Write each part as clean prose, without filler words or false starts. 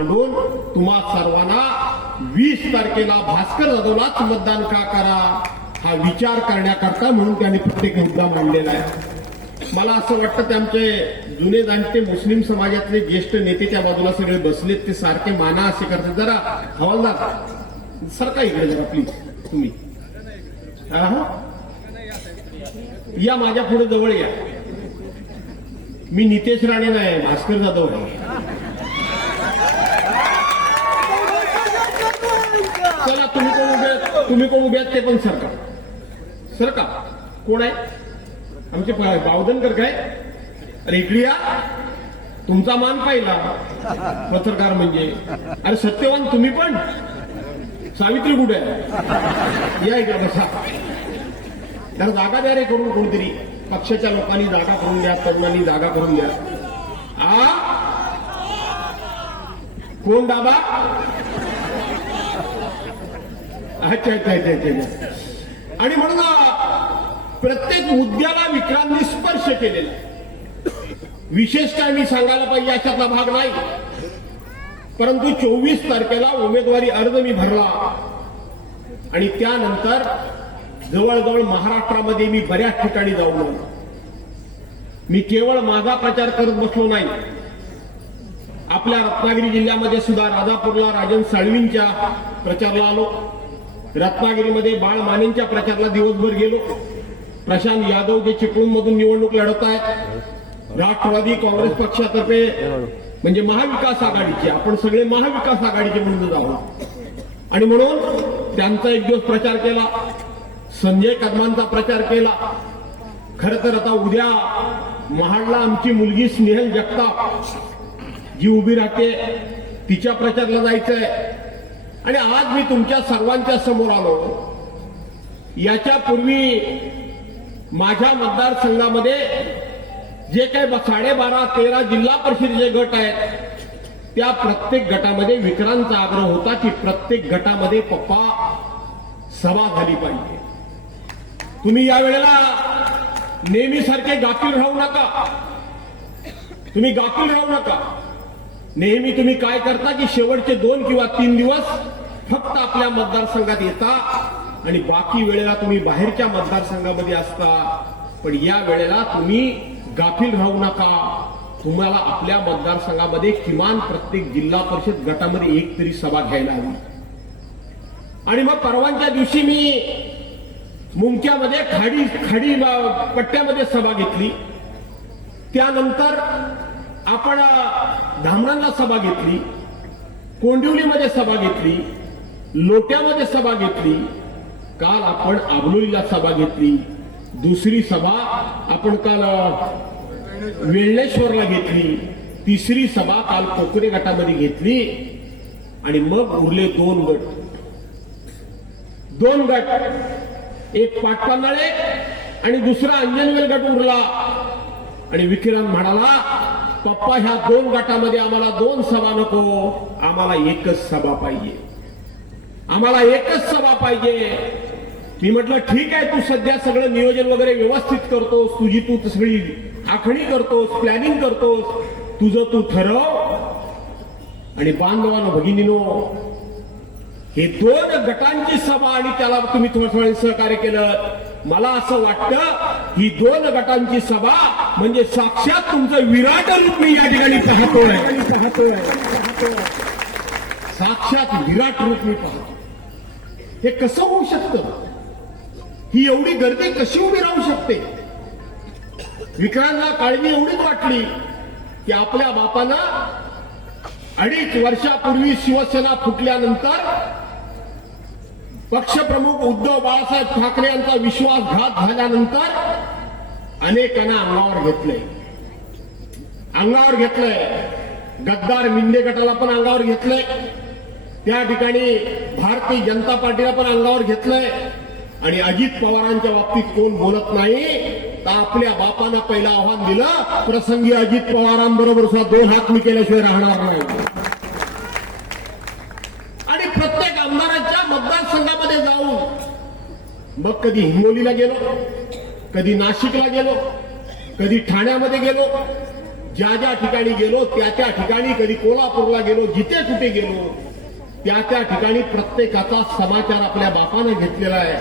मांडून तुम्हा सर्वांना 20 तारखेला भास्कर जाधवलाच मतदान का करा हा विचार करण्याकरता म्हणून त्यांनी प्रत्येक मुद्दा मांडलेला आहे. मला असं वाटतं ते आमचे जुने जाणते मुस्लिम समाजातले ज्येष्ठ नेते त्या बाजूला सगळे बसलेत, ते सारखे माना असे करतात. जरा हवालदार सरका इकडे जरा प्लीज तुम्ही या माझ्या पुढे जवळ या. मी नितेश राणे नाही, भास्कर जाधव आहे. चला तुम्ही कोण उभे आहेत ते पण सरका कोण आहे? आमचे बावधनकर काय? अरे इकडे या, तुमचा मान पाहिला पत्रकार म्हणजे. अरे सत्यवान तुम्ही पण. सावित्री कुठे आहे? या इकडे बसा. त्याला जागा द्या रे करून, कोणतरी पक्षाच्या लोकांनी जागा करून द्या, तरुणांनी जागा करून द्या. कोण दाबा? अच्छा. आणि म्हणून प्रत्येक मुद्द्याला विक्रांतनी स्पर्श केलेला. विशेष काय मी सांगायला पाहिजे अशातला भाग नाही, परंतु 24 तारखेला उमेदवारी अर्ज मी भरला आणि त्यानंतर जवळजवळ महाराष्ट्रामध्ये मी बऱ्याच ठिकाणी जाऊन आलो. मी केवळ माझा प्रचार करत बसलो नाही. आपल्या रत्नागिरी जिल्ह्यामध्ये सुद्धा राजापूरला राजन साळवींच्या प्रचाराला आलो. रत्नागिरीमध्ये बाळ मानेंच्या प्रचाराला दिवसभर गेलो. प्रशांत यादव जे चिपळूणमधून निवडणूक लढत आहेत, राष्ट्रवादी काँग्रेस पक्षातर्फे म्हणजे महाविकास आघाडीचे, आपण सगळे महाविकास आघाडीचे म्हणून आहोत. आणि म्हणून त्यांचा एक दिवस प्रचार केला, संजय कदमांचा प्रचार केला. खरं तर आता उद्या महाडला आमची मुलगी स्नेहल जगताप जी उभी राहते तिच्या प्रचाराला जायचंय. आणि आज मी तुमच्या सर्वांच्या समोर आलो. याच्यापूर्वी माझ्या मतदारसंघामध्ये जे काही 12.5-13 जिल्हा परिषदेचे गट आहेत, त्या प्रत्येक गटामध्ये विक्रांतचा आग्रह होता की प्रत्येक गटामध्ये पप्पा सभा झाली पाहिजे. तुम्ही या वेळेला नेहमीसारखे गाफील राहू नका. तुम्ही गाफील राहू नका. नेहमी तुम्ही काय करता की शेवटचे 2 किंवा 3 दिवस फक्त आपल्या मतदारसंघात येता आणि बाकी वेळेला तुम्ही बाहेरच्या मतदारसंघामध्ये असता. पण या वेळेला तुम्ही गाफील राहू नका. तुम्हाला आपल्या मतदारसंघामध्ये किमान प्रत्येक जिल्हा परिषद गटामध्ये एक तरी सभा घ्यायला हवी. आणि मग परवाच्या दिवशी मी मुंक्यामध्ये खाडी पट्ट्यामध्ये सभा घेतली. त्यानंतर आपण धामणांना सभा घेतली, कोंडिवलीमध्ये सभा घेतली, लोट्यामध्ये सभा घेतली. काल आपण आबलोलीला सभा घेतली. दुसरी सभा आपण काल वेळेश्वरला घेतली. तिसरी सभा काल कोकरे गटामध्ये घेतली. आणि मग उरले 2 गट, एक पाटपन्हाळे आणि दुसरा अंजनवेल गट उरला. आणि विक्रांत म्हणाला, पप्पा ह्या 2 गटामध्ये आम्हाला 2 सभा नको, आम्हाला एकच सभा पाहिजे, आम्हाला एकच सभा पाहिजे. मी म्हटलं ठीक आहे, तू सध्या सगळं नियोजन वगैरे व्यवस्थित करतोस, तुझी तू सगळी आखणी करतोस, प्लॅनिंग करतोस, तुझं तू ठरव. आणि बांधवांनो भगिनीनो, हे 2 गटांची सभा आणि त्याला तुम्ही थोडं सहकार्य केलं. मला असं वाटतं ही 2 गटांची सभा म्हणजे साक्षात तुमचं विराट रूप मी या ठिकाणी पाहतोय. साक्षात विराट रूप मी पाहतो. हे कसं होऊ शकतं? ही एवढी गर्दी कशी उभी राहू शकते? विक्रांतला काळजी एवढीच वाटली की आपल्या बापानं 2.5 वर्षापूर्वी शिवसेना फुटल्यानंतर पक्षप्रमुख उद्धव बाळासाहेब ठाकरे यांचा विश्वासघात झाल्यानंतर अनेकांना अंगावर घेतलंय. गद्दार मिंदे गटाला पण अंगावर घेतलंय. त्या ठिकाणी भारतीय जनता पार्टीला पण अंगावर घेतलंय. आणि अजित पवारांच्या बाबतीत कोण बोलत नाही, तर आपल्या बापानं पहिलं आव्हान दिलं, प्रसंगी अजित पवारांबरोबर सुद्धा 2 हात मी केल्याशिवाय राहणार नाही. आणि प्रत्येक आमदाराच्या मतदारसंघामध्ये जाऊन मग कधी हिंगोलीला गेलो, कधी नाशिकला गेलो, कधी ठाण्यामध्ये गेलो, ज्या ज्या ठिकाणी गेलो त्या त्या ठिकाणी, कधी कोल्हापूरला गेलो, जिथे कुठे गेलो त्या त्या ठिकाणी प्रत्येकाचा समाचार आपल्या बापानं घेतलेला आहे.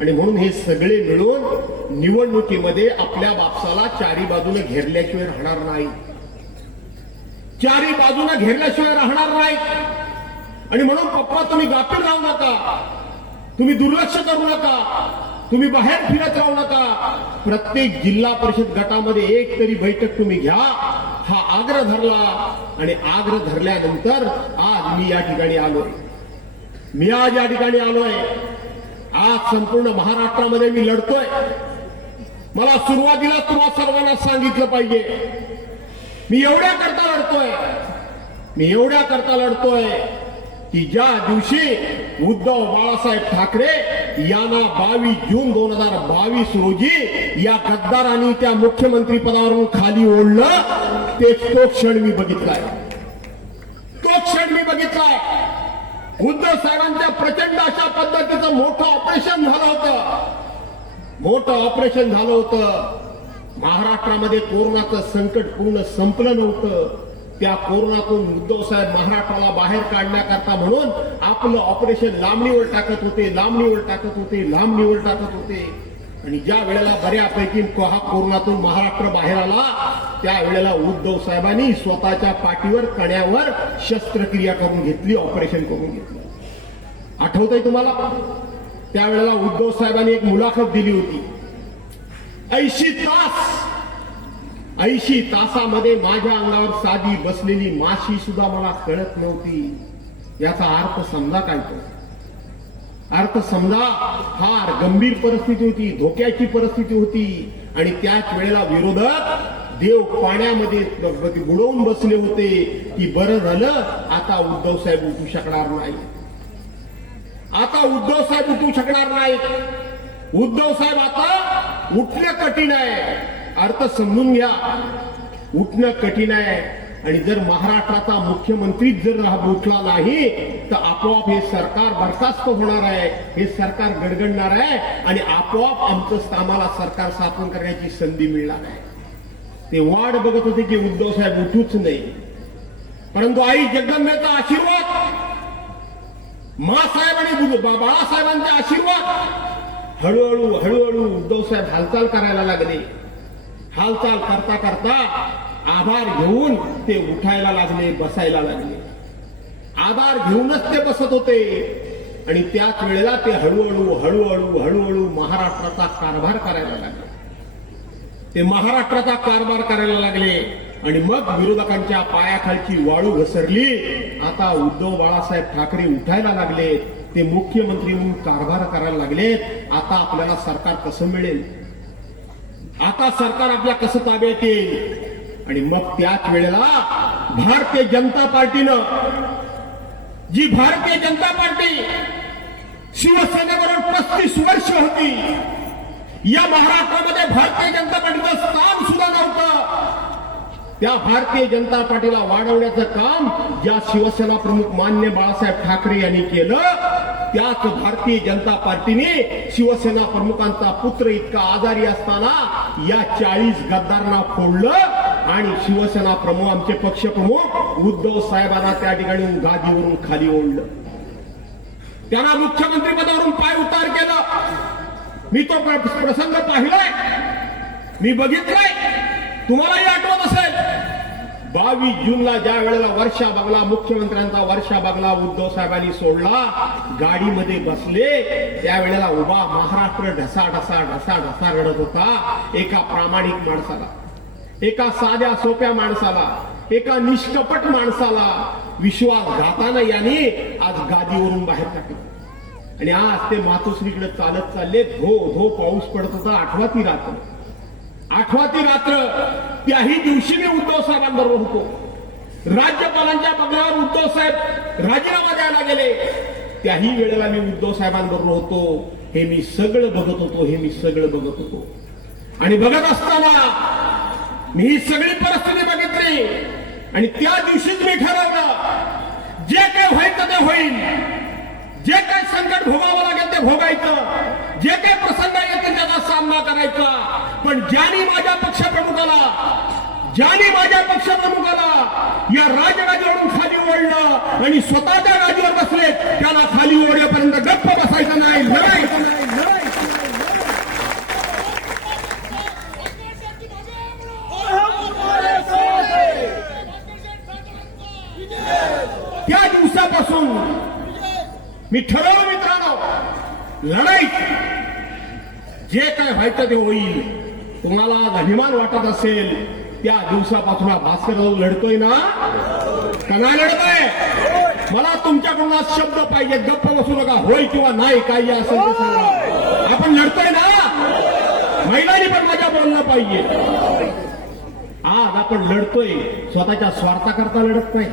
आणि म्हणून हे सगळे मिळून निवडणुकीमध्ये आपल्या बापसाला चारी बाजूने घेरल्याशिवाय राहणार नाही, चारी बाजूने घेरल्याशिवाय राहणार नाही. आणि म्हणून पप्पा तुम्ही गाफील राहू नका, तुम्ही दुर्लक्ष करू नका, तुम्ही बाहेर फिरत राहू नका. प्रत्येक जिल्हा परिषद गटामध्ये एक तरी बैठक तुम्ही घ्या, हा आग्रह धरला. आणि आग्रह धरल्यानंतर आज मी या ठिकाणी आलोय. मी आज या ठिकाणी आलोय. आज संपूर्ण महाराष्ट्रामध्ये मी लढतोय. मला सुरुवातीला तुम्हा सर्वांना सांगितलं पाहिजे, मी एवढ्या करता लढतोय की ज्या दिवशी उद्धव बाळासाहेब ठाकरे यांना 22 जून 2022 रोजी या गद्दारांनी त्या मुख्यमंत्री पदावरून खाली ओढलं, तो क्षण मी बघितलाय. उद्धव साहेबांच्या प्रचंड अशा पद्धतीचं मोठं ऑपरेशन झालं होतं. महाराष्ट्रामध्ये कोरोनाचं संकट पूर्ण संपलं नव्हतं. त्या कोरोनातून उद्धव साहेब महाराष्ट्राला बाहेर काढण्याकरता म्हणून आपलं ऑपरेशन लांबणीवर टाकत होते. आणि ज्या वेळेला बऱ्यापैकी हा कोरोनातून महाराष्ट्र बाहेर आला, त्यावेळेला उद्धव साहेबांनी स्वतःच्या पाठीवर, कण्यावर शस्त्रक्रिया करून घेतली, ऑपरेशन करून घेतलं. आठवतंय तुम्हाला? त्यावेळेला उद्धव साहेबांनी एक मुलाखत दिली होती. 80 तासामध्ये माझ्या अंगावर साधी बसलेली माशी सुद्धा मला कळत नव्हती. याचा अर्थ समजा काय? अर्थ समजा फार गंभीर परिस्थिती होती, धोक्याची परिस्थिती होती. आणि त्याच वेळेला विरोधक देव पाण्यामध्ये बुडवून बसले होते की बरं झालं आता उद्धव साहेब उठू शकणार नाही. उद्धव साहेब आता उठणं कठीण आहे. अर्थ समजून घ्या, उठणं कठीण आहे. आणि जर महाराष्ट्राचा मुख्यमंत्री जर उठला नाही तर आपोआप हे सरकार बरखास्त होणार आहे, हे सरकार गडगडणार आहे आणि आपोआप आम्हाला सरकार स्थापन करण्याची संधी मिळणार आहे. ते वाट बघत होते की उद्धव साहेब उठूच नाही. परंतु आई जगदंबेचा आशीर्वाद, मासाहेब आणि बाळासाहेबांचे आशीर्वाद, हळूहळू उद्धव साहेब हालचाल करायला लागले. हालचाल करता करता आधार घेऊन ते उठायला लागले, बसायला लागले. आधार घेऊनच ते बसत होते. आणि त्याच वेळेला ते हळूहळू महाराष्ट्राचा कारभार करायला लागले. आणि मग विरोधकांच्या पायाखालची वाळू घसरली. आता उद्धव बाळासाहेब ठाकरे उठायला लागले, ते मुख्यमंत्री म्हणून कारभार करायला लागले. आता आपल्याला सरकार कसं मिळेल, आता सरकार आपल्या कसं ताब्यात येईल. आणि मग त्याच वेळेला भारतीय जनता पार्टीनं, जी भारतीय जनता पार्टी शिवसेनेबरोबर 35 वर्ष होती, या महाराष्ट्रामध्ये भारतीय जनता पार्टीचं स्थान सुद्धा नव्हतं. त्या भारतीय जनता पार्टीला वाढवण्याचं काम ज्या शिवसेना प्रमुख मान्य बाळासाहेब ठाकरे यांनी केलं, त्याच भारतीय जनता पार्टीने शिवसेना प्रमुखांचा पुत्र इतका आजारी असताना या 40 गद्दारांना फोडलं आणि शिवसेना प्रमुख, आमचे पक्षप्रमुख उद्धव साहेबांना त्या ठिकाणी गादीवरून खाली ओढलं. त्यांना मुख्यमंत्री पदावरून पाय उतार केलं. मी तो प्रसंग पाहिलाय, मी बघितलाय. तुम्हालाही आठवत असेल 22 जूनला ज्या वेळेला वर्षा बंगला, मुख्यमंत्र्यांचा वर्षा बंगला उद्धव साहेबांनी सोडला, गाडीमध्ये बसले, त्यावेळेला उभा महाराष्ट्र ढसा रडत होता. एका प्रामाणिक माणसाला, एका साध्या सोप्या माणसाला, एका निष्कपट माणसाला विश्वासघातानं यांनी आज गादीवरून बाहेर टाकलं. आणि आज ते मातोश्रीकडे चालत चालले. धो पाऊस पडत होता. 8वी रात्र त्याही दिवशी मी उद्धव साहेबांबरोबर होतो. राज्यपालांच्या बंगल्यावर उद्धव साहेब राजीनामा द्यायला गेले, त्याही वेळेला मी उद्धव साहेबांबरोबर होतो. हे मी सगळं बघत होतो. आणि बघत असताना मी ही सगळी परिस्थिती बघितली. आणि त्या दिवशीच मी ठरवलं, जे काही व्हायचं ते होईल, जे काही संकट भोगावं लागेल ते भोगायचं, जे काही प्रसंग येतील त्याचा सामना करायचा. पण ज्यांनी माझ्या पक्षप्रमुखाला, ज्याने माझ्या पक्षप्रमुखाला या राजगादीवरून खाली ओढलं आणि स्वतःच्या गादीवर बसले, त्याला खाली ओढेपर्यंत गप्प बसायचं नाही, लढायचं नाही, लढायचं नाही. त्या दिवसापासून मी ठरवलं मित्रांनो, लढायचं, जे काय व्हायचं ते होईल. तुम्हाला आज अभिमान वाटत असेल, त्या दिवसापासून हा भास्कर जाऊ लढतोय ना, का नाही लढतोय? मला तुमच्याकडून आज शब्द पाहिजे, गप्प बसू नका, होय किंवा नाही, काही असेल ते सांगा. आपण लढतोय ना, महिलांनी पण माझ्या बोलणं पाहिजे. आज आपण लढतोय, स्वतःच्या स्वार्थाकरता लढत नाही.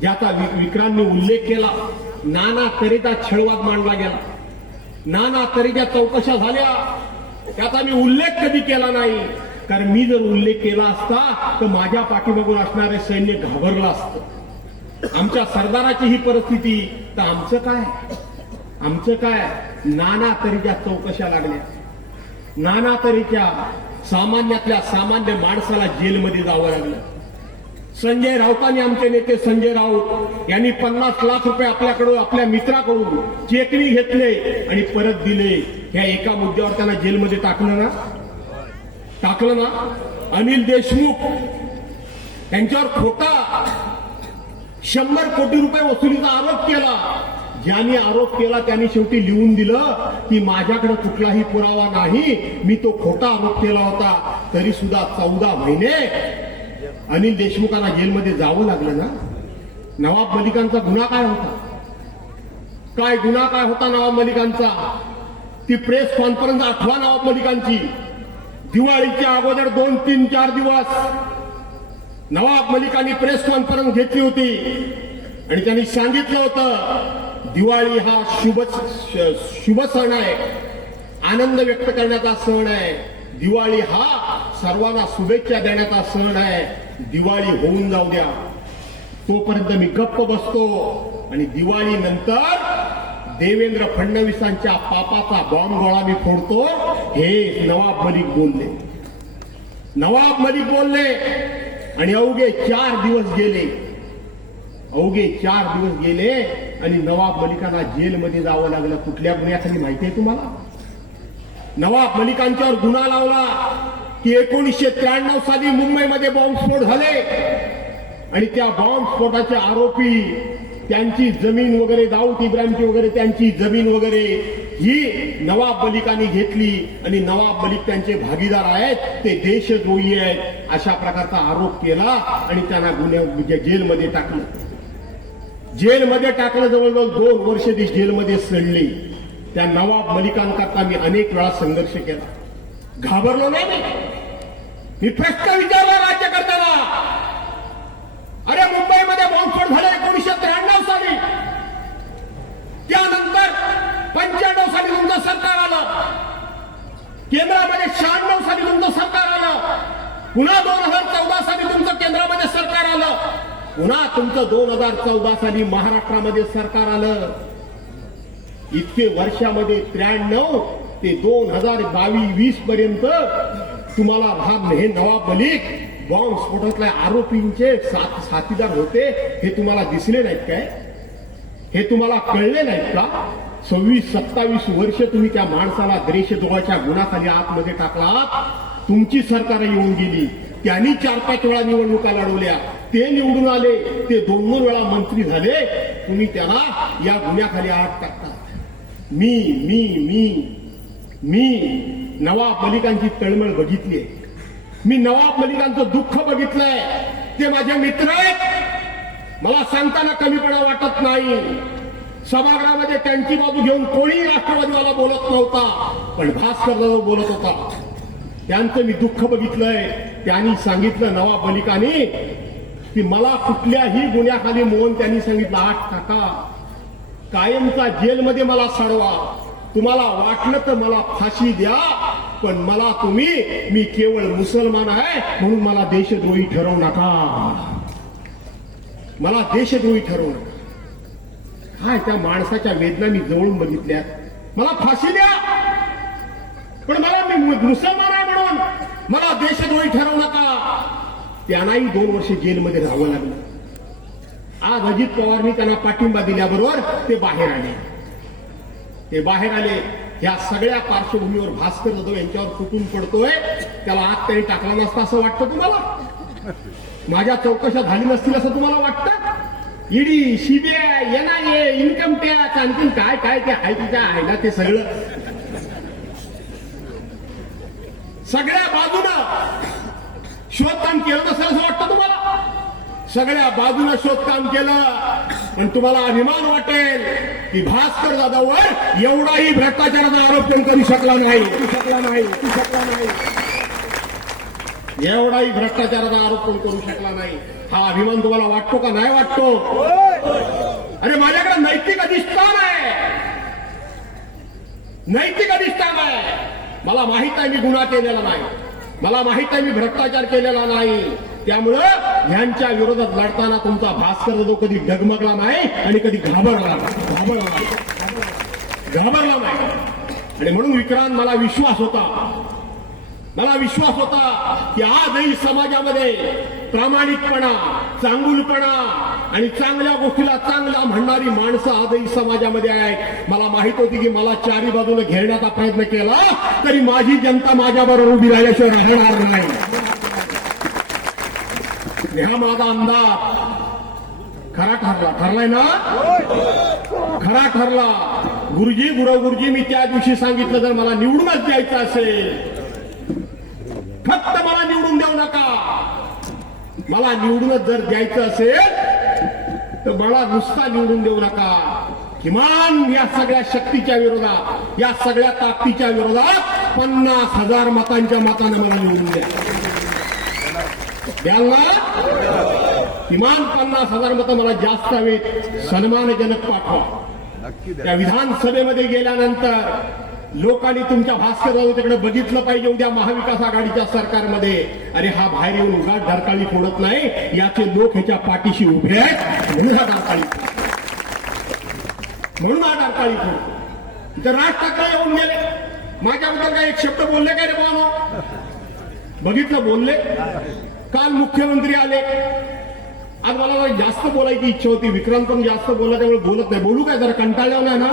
ज्याचा विक्रांनी उल्लेख केला, नाना तऱ्हेचा छळवाद मांडला गेला, नाना तऱ्हेच्या चौकशा झाल्या, त्याचा मी उल्लेख कधी केला नाही. कारण मी जर उल्लेख केला असता तर माझ्या पाठीमागून असणारे सैन्य घाबरलं असतं. आमच्या सरदाराची ही परिस्थिती, तर आमचं काय? आमचं काय? नाना तऱ्हेच्या चौकशा लागल्या, नाना तऱ्हेच्या सामान्यातल्या सामान्य माणसाला जेलमध्ये जावं लागलं. संजय राऊतांनी, आमचे नेते संजय राऊत यांनी 50 लाख रुपये आपल्याकडून, आपल्या मित्राकडून चेकणी घेतले आणि परत दिले. ह्या एका मुद्द्यावर त्यांना जेलमध्ये टाकलं ना. अनिल देशमुख त्यांच्यावर खोटा 100 कोटी रुपये वसुलीचा आरोप केला. ज्यांनी आरोप केला त्यांनी शेवटी लिहून दिलं की माझ्याकडे कुठलाही पुरावा नाही, मी तो खोटा आरोप केला होता. तरी सुद्धा 14 महिने अनिल देशमुखांना जेलमध्ये जावं लागलं ना. नवाब मलिकांचा गुन्हा काय होता? काय गुन्हा काय होता नवाब मलिकांचा? ती प्रेस कॉन्फरन्स आठवा नवाब मलिकांची. दिवाळीच्या अगोदर 2, 3, 4 दिवस नवाब मलिकांनी प्रेस कॉन्फरन्स घेतली होती आणि त्यांनी सांगितलं होतं, दिवाळी हा शुभ सण आहे, आनंद व्यक्त करण्याचा सण आहे. दिवाळी हा सर्वांना शुभेच्छा देण्याचा सण आहे. दिवाळी होऊन जाऊ द्या, तोपर्यंत मी गप्प बसतो. आणि दिवाळी नंतर देवेंद्र फडणवीसांच्या पापाचा बॉम्ब गोळा मी फोडतो, हे नवाब मलिक बोलले. नवाब मलिक बोलले आणि अवघे 4 दिवस गेले. अवघे 4 दिवस गेले आणि नवाब मलिकांना जेलमध्ये जावं लागलं. कुठल्या गुन्ह्याखाली माहिती आहे तुम्हाला? नवाब मलिकांच्यावर गुन्हा लावला की 1993 साली मुंबईमध्ये बॉम्बस्फोट झाले आणि त्या बॉम्बस्फोटाचे आरोपी, त्यांची जमीन वगैरे, दाऊद इब्राहिमची वगैरे त्यांची जमीन वगैरे ही नवाब मलिकांनी घेतली आणि नवाब मलिक त्यांचे भागीदार आहेत, ते देशद्रोही आहेत, अशा प्रकारचा आरोप केला आणि त्यांना जेलमध्ये टाकलं. जेलमध्ये टाकलं, जवळजवळ 2 वर्ष ती जेलमध्ये सडली. त्या नवाब मलिकांकरता मी अनेक वेळा संघर्ष केला, घाबरलो नाही मी प्रश्न विचारला राज्यकर्त्याला. अरे मुंबईमध्ये बॉम्बस्फोट झाला 1993 साली, त्यानंतर 95 साली तुमचं सरकार आलं, केंद्रामध्ये 96 साली तुमचं सरकार आलं, पुन्हा 2014 साली तुमचं केंद्रामध्ये सरकार आलं, पुन्हा तुमचं 2014 साली महाराष्ट्रामध्ये सरकार आलं. इतके वर्षामध्ये 93 ते 2022-20 पर्यंत तुम्हाला हे नवाब मलिक बॉम्बस्फोटातल्या आरोपींचे साथीदार होते, हे तुम्हाला दिसले नाहीत काय? हे तुम्हाला कळले नाहीत का? 26-27 वर्ष तुम्ही त्या माणसाला देशद्रोहाच्या गुन्ह्याखाली आतमध्ये टाकलात. तुमची सरकार येऊन गेली, त्यांनी 4-5 वेळा निवडणुका लढवल्या, ते निवडून आले, ते 2 वेळा मंत्री झाले, तुम्ही त्याला या गुन्ह्याखाली आत टाकता. मी मी मी मी नवाब मलिकांची तळमळ बघितली आहे, मी नवाब मलिकांचं दुःख बघितलंय. ते माझे मित्र आहेत, मला सांगताना कमीपणा वाटत नाही. सभागृहामध्ये त्यांची बाजू घेऊन कोणी राष्ट्रवादीवाला बोलत नव्हता, पण भास्कर जाधव बोलत होता. त्यांचं मी दुःख बघितलंय. त्यांनी सांगितलं, नवाब मलिकांनी, की मला कुठल्याही गुन्ह्याखाली मोहन त्यांनी सांगितलं 8 टाका, कायमचा जेलमध्ये मला सडवा, तुम्हाला वाटलं तर मला फाशी द्या, पण मला मी केवळ मुसलमान आहे म्हणून मला देशद्रोही ठरवू नका, मला देशद्रोही ठरवू नका. काय त्या माणसाच्या वेदना मी जवळून बघितल्या. मला फाशी द्या, पण मला मी मुसलमान आहे म्हणून मला देशद्रोही ठरवू नका. त्यांनाही 2 वर्ष जेलमध्ये राहावं लागलं. आज अजित पवारनी त्यांना पाठिंबा दिल्याबरोबर ते बाहेर आले. या सगळ्या पार्श्वभूमीवर भास्कर जाधव यांच्यावर फुटून पडतोय. त्याला आत त्यांनी टाकला नसता असं वाटतं तुम्हाला? माझ्या चौकशा झाली नसतील असं तुम्हाला वाटतं? ED, CBI, NIA, income tax, आणखीन काय काय ते आहे तिच्या आहे ते सगळ्या बाजूनं शोधकाम केलं नसेल असं वाटतं तुम्हाला? सगळ्या बाजूनं शोधकाम केलं आणि तुम्हाला अभिमान वाटेल की भास्कर जाधववर एवढाही भ्रष्टाचाराचा आरोप कोण करू शकला नाही. एवढाही भ्रष्टाचाराचा आरोप कोण करू शकला नाही. हा अभिमान तुम्हाला वाटतो का नाही वाटतो? अरे माझ्याकडे नैतिक अधिष्ठान आहे. मला माहित आहे मी गुन्हा केलेला नाही. मला माहित आहे मी भ्रष्टाचार केलेला नाही. त्यामुळं ह्यांच्या विरोधात लढताना तुमचा भास्कर जाधव कधी डगमगला नाही आणि कधी घाबरला नाही. आणि म्हणून विक्रांत मला विश्वास होता की आजही समाजामध्ये प्रामाणिकपणा, चांगुलपणा आणि चांगल्या गोष्टीला चांगला म्हणणारी माणसं आजही समाजामध्ये आहेत. मला माहित होती की मला चारी बाजूने घेण्याचा प्रयत्न केला तरी माझी जनता माझ्याबरोबर उभी राहिल्याशिवाय राहणार नाही. हा माझा अंदाज खरा ठरलाय ना? खरा ठरला. गुरुजी मी त्या दिवशी सांगितलं जर मला निवडूनच द्यायचं असेल, फक्त मला निवडून देऊ नका. मला निवडूनच जर द्यायचं असेल तर मला नुसता निवडून देऊ नका. किमान या सगळ्या शक्तीच्या विरोधात, या सगळ्या ताकदीच्या विरोधात 50,000 मतांच्या मताने मला निवडून द्या. किमान 50,000 मतं मला जास्त हवेत. सन्मानजनक पाठवा. त्या विधानसभेमध्ये गेल्यानंतर लोकांनी तुमच्या भास्कर जाधवकडे बघितलं पाहिजे. उद्या महाविकास आघाडीच्या सरकारमध्ये अरे हा बाहेर येऊन उगाच डरकाळी फोडत नाही, याचे लोक ह्याच्या पाठीशी उभे आहेत म्हणून हा डरकाळी फोडतो. इथं राज ठाकरे येऊन गेले, माझ्याबद्दल काय एक शब्द बोलले काय रे बाबा? बघितलं बोलले. काल मुख्यमंत्री आले. आज मला जास्त बोलायची इच्छा होती. विक्रांत पण जास्त बोलला त्यामुळे बोलत नाही. बोलू काय जरा कंटाळल्यावर नाही ना?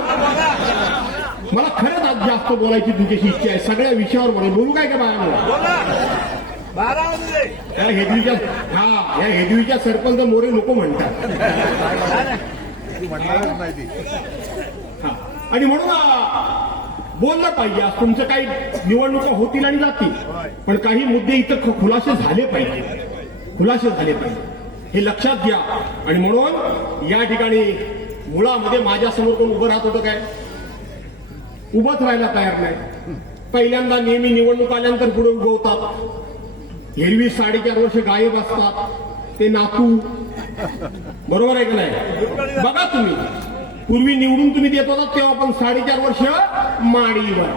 मला खरंच आज जास्त बोलायची तुमच्याशी इच्छा आहे. सगळ्या विषयावर बोलू काय बाया या हेदवीच्या सरपंच मोरे नको म्हणतात. आणि म्हणून बोललं पाहिजे. आज तुमचं काही निवडणुका होतील आणि जातील, पण काही मुद्दे इथं खुलासे झाले पाहिजे. हे लक्षात घ्या. आणि म्हणून या ठिकाणी मुळामध्ये माझ्यासमोर कोण उभं राहत होतं काय? उभंच राहायला तयार नाही. पहिल्यांदा नेहमी निवडणूक आल्यानंतर पुढे उभवतात. एरवी 4.5 वर्ष गायब असतात ते नातू. बरोबर आहे का नाही? बघा तुम्ही पूर्वी निवडून तुम्ही देत होता तेव्हा पण 4.5 वर्ष माडीवर.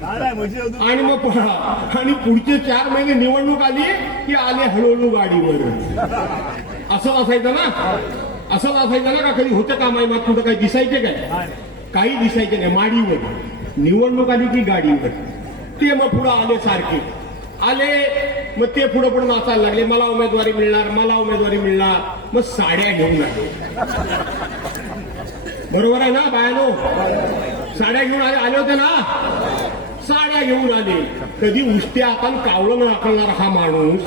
आणि मग आणि पुढचे 4 महिने निवडणूक आली की आले हळूहळू गाडीवर. असंच असायचं ना का? कधी होतं का माय मात कुठं काही दिसायचे काय? काही दिसायचे नाही. माडीवर निवडणूक आली की गाडीवर. ते मग पुढे आले सारखे आले. मग ते पुढे नाचायला लागले. मला उमेदवारी मिळणार. मग साड्या घेऊन आले. बरोबर आहे ना बायानो? साड्या घेऊन आले होते ना? साड्या घेऊन आले. कधी उष्ट्या आपण कावळं नाकारणारा हा माणूस,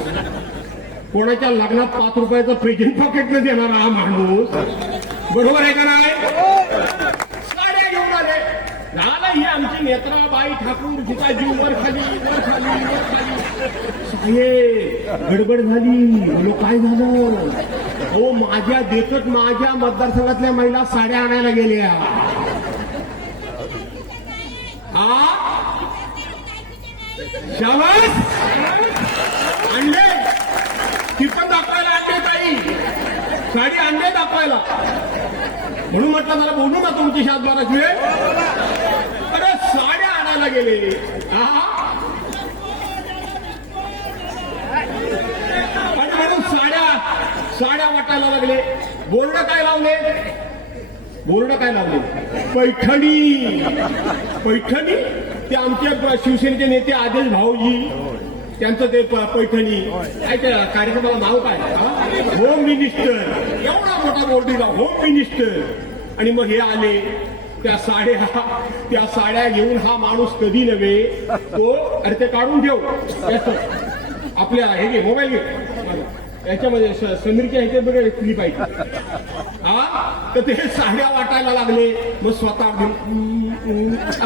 कोणाच्या लग्नात 5 रुपयाचं प्रेझेंट पॉकेट न देणारा हा माणूस. बरोबर आहे का नाही? साड्या घेऊन आले. झालं ही आमची नेत्राबाई ठाकूर जिचा जीव वर खाली. गडबड झाली. बोलो काय झालं? हो माझ्या देखत माझ्या मतदारसंघातल्या महिला साड्या आणायला गेल्या. शाबास आणले. तिथं दाखवायला आणले ताई साडी आणले दाखवायला. म्हणून म्हटलं जरा बोलू ना तुमची 7-12 वेळ. अरे साड्या आणायला गेले. आणि म्हणून साड्या वाटायला लागले. बोर्ड काय लावले? पैठणी. ते आमचे शिवसेनेचे नेते आदेश भाऊजी त्यांचं ते पैठणी काय त्या कार्यक्रमाला नाव काय होम मिनिस्टर, एवढा मोठा बोर्ड दिला होम मिनिस्टर. आणि मग हे आले त्या साड्या घेऊन हा माणूस कधी नव्हे तो, अरे ते काढून ठेव आपल्या हे घे मोबाईल घे याच्यामध्ये समीरच्या ह्याचे बघा क्लिप आहे हा. तर ते साड्या वाटायला लागले. मग स्वतः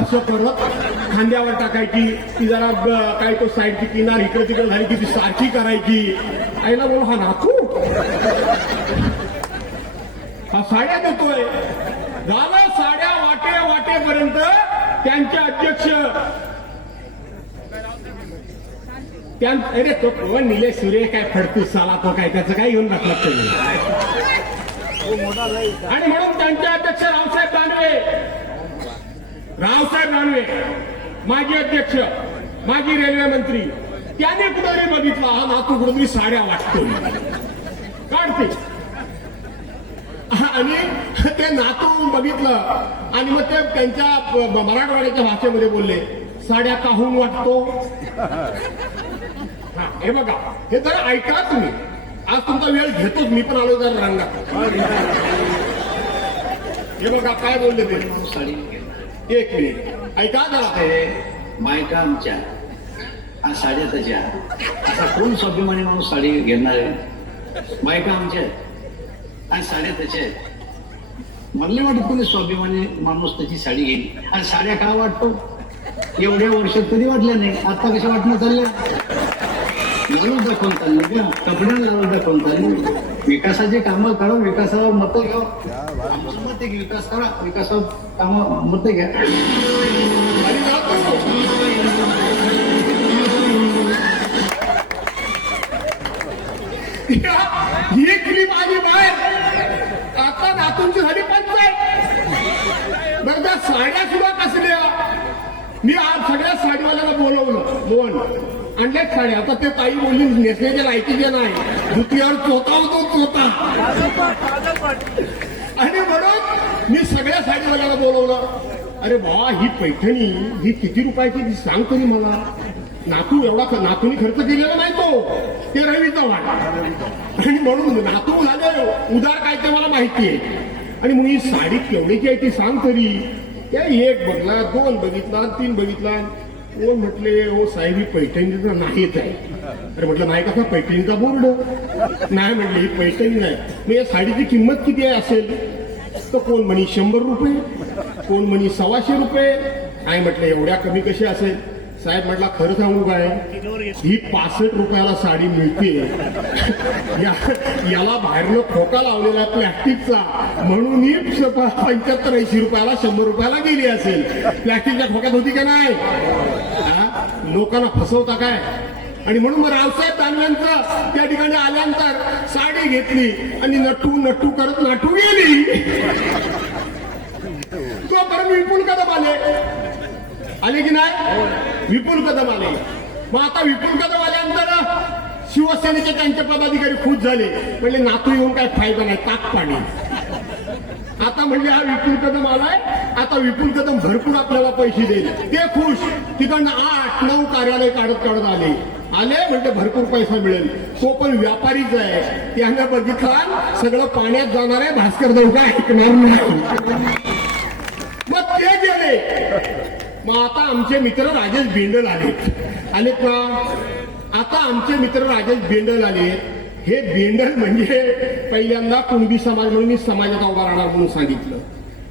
असं करत खांद्यावर टाकायची ती जरा काय तो साईडची किनार इकडे तिकडे झाली की ती सारखी करायची. आईला बोल हा नातू हा साड्या देतोय. झालं साड्या वाटेपर्यंत त्यांचे अध्यक्ष अरे तो कोण निलेश सूर्य काय फडतूस साला तो काय त्याचं काय घेऊन बसला आणि म्हणून त्यांचे अध्यक्ष रावसाहेब दानवे माजी अध्यक्ष माजी रेल्वे मंत्री त्याने कुठेतरी बघितला हा नातू कुठेतरी साड्या वाटतोय काढते आणि ते नातू बघितलं आणि मग ते त्यांच्या मराठवाड्याच्या भाषेमध्ये बोलले साड्या काहून वाटतो. हे बघा हे जरा ऐका तुम्ही. आज तुमचा वेळ घेतोच मी पण आलो जरा रंगात. हे बघा काय बोलले ते. एक मिनिट ऐका जरा. बायका आमच्या साड्या त्याच्या असा कोण स्वाभिमानी माणूस साडी घेणार आहे. बायका आमच्या आणि साड्या त्याच्या आहेत. मला नाही वाटत कोणी स्वाभिमानी माणूस त्याची साडी घेईल. आणि साड्या का वाटतो एवढ्या वर्षात कधी वाटल्या नाही. आता कशा वाटणं चालल्या लावून दाखवून चालले का कपड्याला लावून दाखवून चालले. विकासाचे कामं करा विकासावर मतं घ्या. आमचं मत आहे की विकास करा विकासावर कामं मतं घ्या. ही क्लिप आली बाहेर आता नातूंची झाली पंचायत. बरं त्या साड्या सुद्धा कसल्या. मी आज सगळ्या साडीवाल्याला बोलवलं आणल्याच साड्या. आता ते ताई बोलली नेसण्याच्या लायकीच्या नाही धुतीवर चोता होतो चोता. आणि म्हणून मी सगळ्या साडीवाल्याला बोलवलं. अरे बाबा ही पैठणी ही किती रुपयाची सांग तुम्ही मला. नातू एवढा नातूनी खर्च केलेला नाही तो ते रवीचा वाट. आणि म्हणून नातू झाले उदार काय ते मला माहिती आहे. आणि मग ही साडी केवढीची आहे ती सांग तरी. त्या एक बघला 2 बघितला 3 बघितला. कोण म्हटले हो साहेब ही पैठणीचा नाहीच आहे. अरे म्हटलं नाही कसा पैठणीचा बोर्ड नाही म्हटलं ही पैठणी नाही. मग या साडीची किंमत किती आहे असेल तर कोण म्हणी 100 रुपये कोण म्हणी 125 रुपये. नाही म्हटलं एवढ्या कमी कशी असेल. साहेब म्हटला खरं सांगू काय ही 65 रुपयाला साडी मिळते. याला बाहेरनं खोका लावलेला प्लॅस्टिकचा म्हणून ही 75-80 रुपयाला 100 रुपयाला गेली असेल. प्लॅस्टिकच्या खोक्यात होती का नाही. लोकांना फसवता काय. आणि म्हणून मग रावसाहेब दानवेंचं त्या ठिकाणी आल्यानंतर साडी घेतली आणि नटू करत नाटू गेली. तो परत विपुल कदम आले की नाही. विपुल कदम आले. मग आता विपुल कदम आल्यानंतर शिवसेनेचे त्यांचे पदाधिकारी खुश झाले. म्हणजे नातू येऊन काय फायदा नाही ताक पाणी. आता म्हणजे हा विपुल कदम आलाय आता विपुल कदम भरपूर आपल्याला पैसे देईल ते खुश. तिकडनं 8-9 कार्यालय काढत आले म्हणजे भरपूर पैसा मिळेल. तो पण व्यापारीच आहे. त्यानं बघितला सगळं पाण्यात जाणार आहे भास्कर देवका ऐकणार नाही. मग ते गेले. मग आता आमचे मित्र राजेश बेंडल आलेत ना. आता आमचे मित्र राजेश बेंडल आलेत. हे बेंडल म्हणजे पहिल्यांदा कुणबी समाज म्हणून मी समाजात उभा राहणार म्हणून सांगितलं.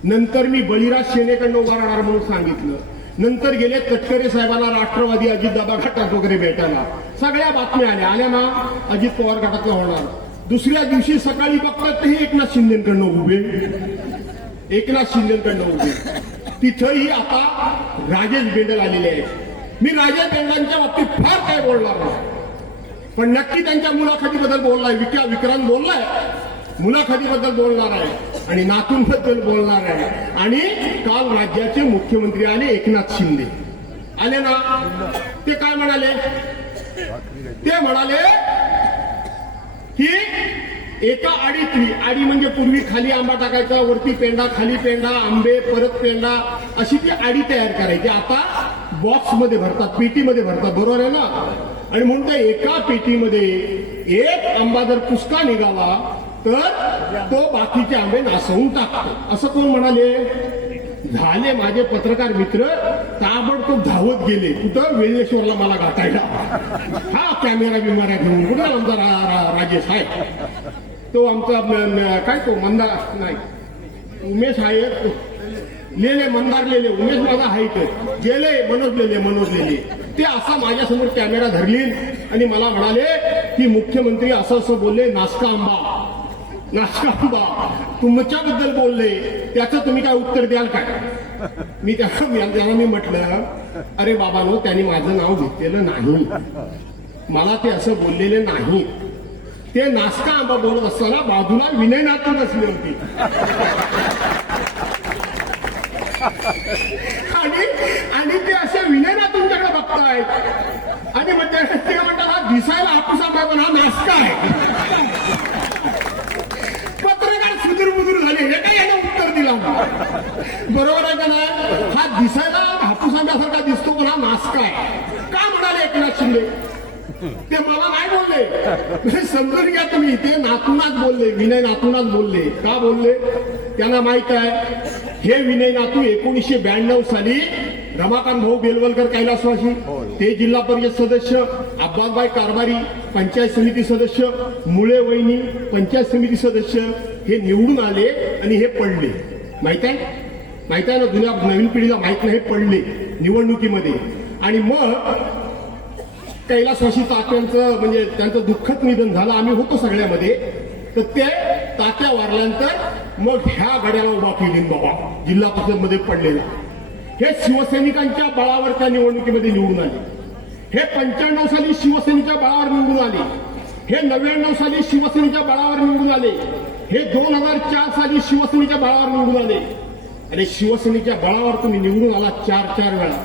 नंतर मी बळीराज सेनेकडनं उभा राहणार म्हणून सांगितलं. नंतर गेले तटकरे साहेबांना राष्ट्रवादी अजितदादा गटात वगैरे भेटायला. सगळ्या बातम्या आल्या ना अजित पवार गटातला होणार. दुसऱ्या दिवशी सकाळी बघतात ते एकनाथ शिंदेकडनं उभे. तिथंही आता राजेश बेंडल आलेले आहेत. मी राजेश बेंडलांच्या बाबतीत फार काय बोलणार नाही पण नक्की त्यांच्या मुलाखतीबद्दल बोललाय. विक्रांत बोललाय मुलाखतीबद्दल बोलणार आहे आणि नातूंबद्दल बोलणार आहे. आणि काल राज्याचे मुख्यमंत्री आले एकनाथ शिंदे आले ना. ते काय म्हणाले. ते म्हणाले की एका आडीतली आडी म्हणजे पूर्वी खाली आंबा टाकायचा वरती पेंडा खाली पेंडा आंबे परत पेंडा अशी ती आडी तयार करायची. आता बॉक्समध्ये भरतात पेटीमध्ये भरतात बरोबर आहे ना. आणि म्हणून त्या एका पेटीमध्ये एक आंबा जर पुसका निघाला तर तो बाकीचे आंबे नासवून टाकतो, असं कोण म्हणाले? झाले माझे पत्रकार मित्र ताबडतोब धावत गेले कुठं, वेल्लेश्वरला मला गाठायला. हा कॅमेरा बिमाऱ्या घेऊन कुठं आमचा राजेश आहे, तो आमचा काय तो मंदार नाही उमेश आहे, लेले मंदार लेले, उमेश माझा हाईट गेले, मनोज लेले ते असा माझ्यासमोर कॅमेरा धरली आणि मला म्हणाले की मुख्यमंत्री असं असं बोलले, नासका आंबा तुमच्याबद्दल बोलले, त्याचं तुम्ही काय उत्तर द्याल काय? त्याला मी म्हटलं, अरे बाबांनो, त्यांनी माझं नाव घेतलेलं नाही, मला ते असं बोललेले नाही. ते नासका आंबा बोलत असताना बाजूला विनय नातू बसली होती आणि ते असे विनय नातूंच्याकडे बघतायत आणि ते म्हणतात हा दिसायला हापूस आंबा पण हा नासका आहे. पत्रकार सुदूर झाले, हे काय याला उत्तर दिला बरोबर आहे का नाही? हा दिसायला हापूस आंब्यासारखा दिसतो पण हा नासका आहे का म्हणाले एकनाथ शिंदे? ते मला नाही बोलले, समजून घ्या तुम्ही, ते नातूनाच बोलले, विनय नातूनाच बोलले. का बोलले? त्यांना माहित आहे हे विनय नातू 1992 साली रमाकांत भाऊ बेलवलकर कैलासवासी, ते जिल्हा परिषद सदस्य, अब्बासबाई कारभारी पंचायत समिती सदस्य, मुळे वहिनी पंचायत समिती सदस्य, हे निवडून आले आणि हे पडले. माहित आहे ना, जुन्या नवीन पिढीला माहित नाही, हे पडले निवडणुकीमध्ये. आणि मग कैलासवासी तात्यांचं म्हणजे त्यांचं दुःखद निधन झालं, आम्ही होतो सगळ्यामध्ये. तर ते तात्या वारल्यानंतर मग ह्या गड्याला उभा केली बाबा जिल्हा परिषद मध्ये पडलेला. हे शिवसैनिकांच्या बळावर त्या निवडणुकीमध्ये निवडून आले. हे 95 साली शिवसेनेच्या बळावर निवडून आले. हे 99 साली शिवसेनेच्या बळावर निवडून आले. हे 2004 साली शिवसेनेच्या बळावर निवडून आले. आणि शिवसेनेच्या बळावर तुम्ही निवडून आला 4 वेळा.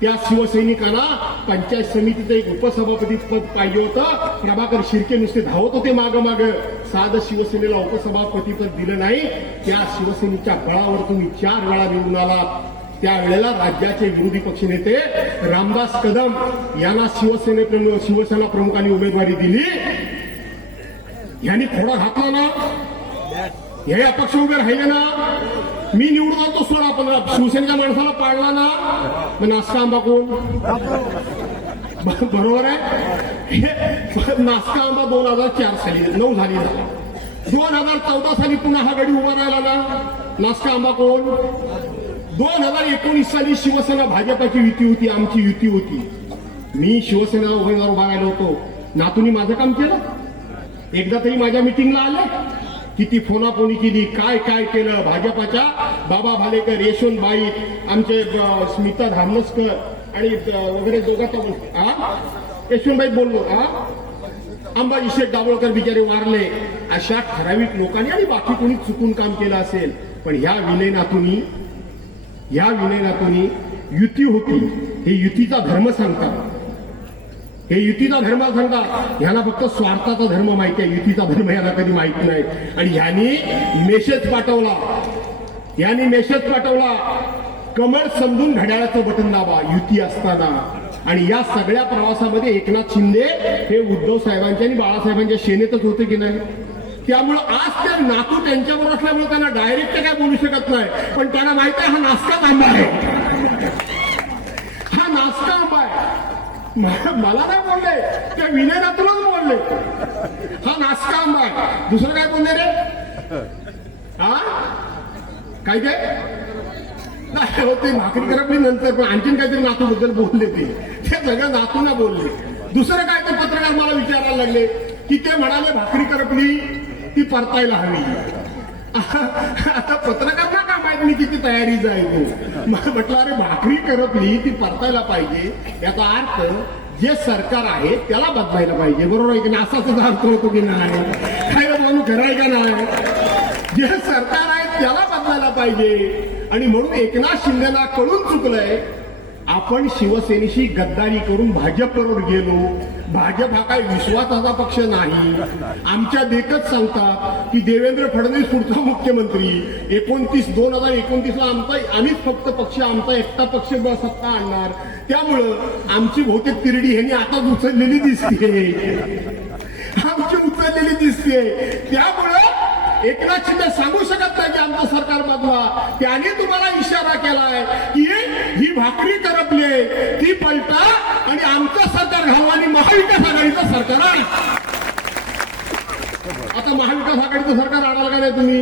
त्या शिवसैनिकांना पंचायत समितीचं एक उपसभापती पद पाहिजे होतं. प्रभाकर शिर्के नुसते धावत होते माग साधं शिवसेनेला उपसभापती पद दिलं नाही. त्या शिवसेनेच्या बळावर तुम्ही 4 वेळा निवडून आलात. त्यावेळेला राज्याचे विरोधी पक्षनेते रामदास कदम यांना शिवसेना प्रमुखांनी उमेदवारी दिली. यांनी थोडा घातला ना, हे अपक्ष उभे राहिले ना, मी निवडून आलो सोडा, पण शिवसेनेच्या माणसाला पाडला ना, मग नासका आंबा कोण? बरोबर आहे. नासका आंबा 2004 साली 9 झाली झाला. 2014 साली पुन्हा हा गडी उभा राहिला ना, नासका आंबा कोण? 2019 साली शिवसेना भाजपाची युती होती, आमची युती होती. मी शिवसेनेला उमेदवार उभा राहिलो होतो. नातूंनी माझं काम केलं. एकदा तरी माझ्या मिटिंगला आले, किती फोनाफोनी केली, काय केलं. भाजपाच्या बाबा भालेकर, यशवंतबाई, आमचे स्मिता धामनसकर आणि वगैरे दोघांचा यशवंतबाई बोललो, अंबाजी शेठ दाभोळकर बिचारे वारले. अशा ठराविक लोकांनी आणि बाकी कोणी चुकून काम केलं असेल. पण ह्या विनय नातूंनी युती होती. हे युतीचा धर्म सांगतात. हे युतीचा धर्म सांगतात. ह्यांना फक्त स्वार्थाचा धर्म माहिती आहे, युतीचा धर्म ह्यांना कधी माहिती नाही. आणि ह्यांनी मेसेज पाठवला, कमळ समजून घड्याळाचं बटन दाबा युती असताना. आणि या सगळ्या प्रवासामध्ये एकनाथ शिंदे हे उद्धव साहेबांच्या आणि बाळासाहेबांच्या सेनेतच होते की नाही. त्यामुळं आज ते नातू त्यांच्यावर असल्यामुळे त्यांना डायरेक्ट काय बोलू शकत नाही. पण त्यांना माहित आहे हा नासका आंबा आहे, हा नासका आंबा आहे. मला नाही बोलले, त्या विनय नातूलाच बोलले हा नासका आंबा आहे. दुसरं काय बोलले रे? काय नाही होते भाकरी करपली नंतर, पण आणखीन काहीतरी नातूबद्दल बोलले. ते सगळं नातूंना बोलले. दुसरं काय ते पत्रकार मला विचारायला लागले की ते म्हणाले भाकरी करपली ती परतायला हवी. आता पत्रकारांना काय माहित नाही किती तयारी जाईल. म्हटलं अरे भाकरी करपली ती परतायला पाहिजे, याचा अर्थ जे सरकार आहे त्याला बदलायला पाहिजे. बरोबर आहे की नाही? असाच अर्थ होतो की नाही? खरं आहे का नाही? जे सरकार आहे त्याला बदलायला पाहिजे. आणि म्हणून एकनाथ शिंदेना कळून चुकलंय. आपण शिवसेनेशी गद्दारी करून भाजपबरोबर गेलो. भाजप हा काही विश्वासाचा पक्ष नाही. आमच्या देखत सांगतात की देवेंद्र फडणवीस पुढचा मुख्यमंत्री 2029ला आम्हीच फक्त पक्ष आमचा एकटा पक्ष सत्ता आणणार, त्यामुळं आमची बहुतेक तिरडी ह्यांनी आताच उचललेली दिसते. त्यामुळं एकनाथ शिंदे सांगू शकत नाही की आमचं सरकार बदला. त्याने तुम्हाला इशारा केलाय की ही भाकरी करपली ती पलटा आणि आमचं सरकार घालवा आणि महाविकास आघाडीचं सरकार आहे. आता महाविकास आघाडीचं सरकार आणाल का नाही तुम्ही?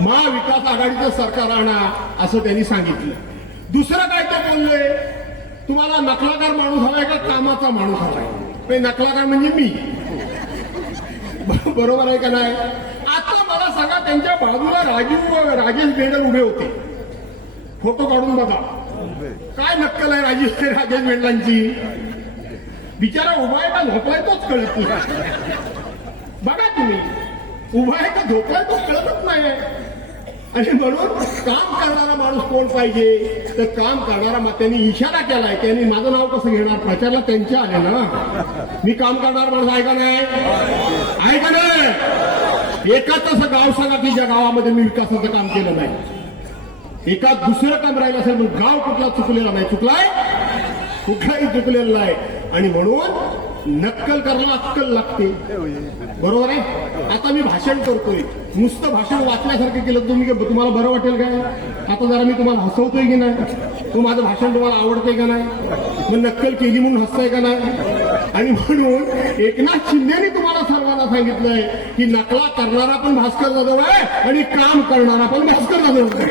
महाविकास आघाडीचं सरकार आणा असं त्यांनी सांगितलं. दुसरं काय ते बोलले, तुम्हाला नकलाकार माणूस हवाय का कामाचा माणूस हवाय? नकलाकार म्हणजे मी, बरोबर आहे का नाही? आता मला सांगा, त्यांच्या बाजूला राजेश बेंडल उभे होते, फोटो काढून बघा काय नक्कल आहे राजेश बेंडलांची. बिचारा उभा आहे का झोपाय तोच कळत नाही. बघा तुम्ही, उभा आहे का झोपाय तोच कळतच नाही. आणि म्हणून काम करणारा माणूस कोण पाहिजे, तर काम करणारा त्यांनी इशारा केलाय. त्यांनी माझं नाव कसं घेणार? प्रचारला त्यांच्या आले ना. मी काम करणारा माणूस आहे का नाही? एकाच असं गाव सांगा की ज्या गावामध्ये मी विकासाचं काम केलं नाही. एकाच दुसरं काम राहिलं असेल, पण गाव कुठला चुकलेला नाही. कुठलाही चुकलेला नाही. आणि म्हणून नक्कल करायला अक्कल लागते, बरोबर आहे. आता मी भाषण करतोय, नुसतं भाषण वाचल्यासारखं केलं तुम्हाला बरं वाटेल काय? आता जरा मी तुम्हाला हसवतोय की नाही? तो माझं भाषण तुम्हाला आवडतंय का नाही? मग नक्कल केली म्हणून हसताय का नाही? आणि म्हणून एकनाथ शिंदेनी तुम्हाला सर्वांना सांगितलंय की नकला करणारा पण भास्कर जाधव आहे आणि काम करणारा पण भास्कर जाधव आहे.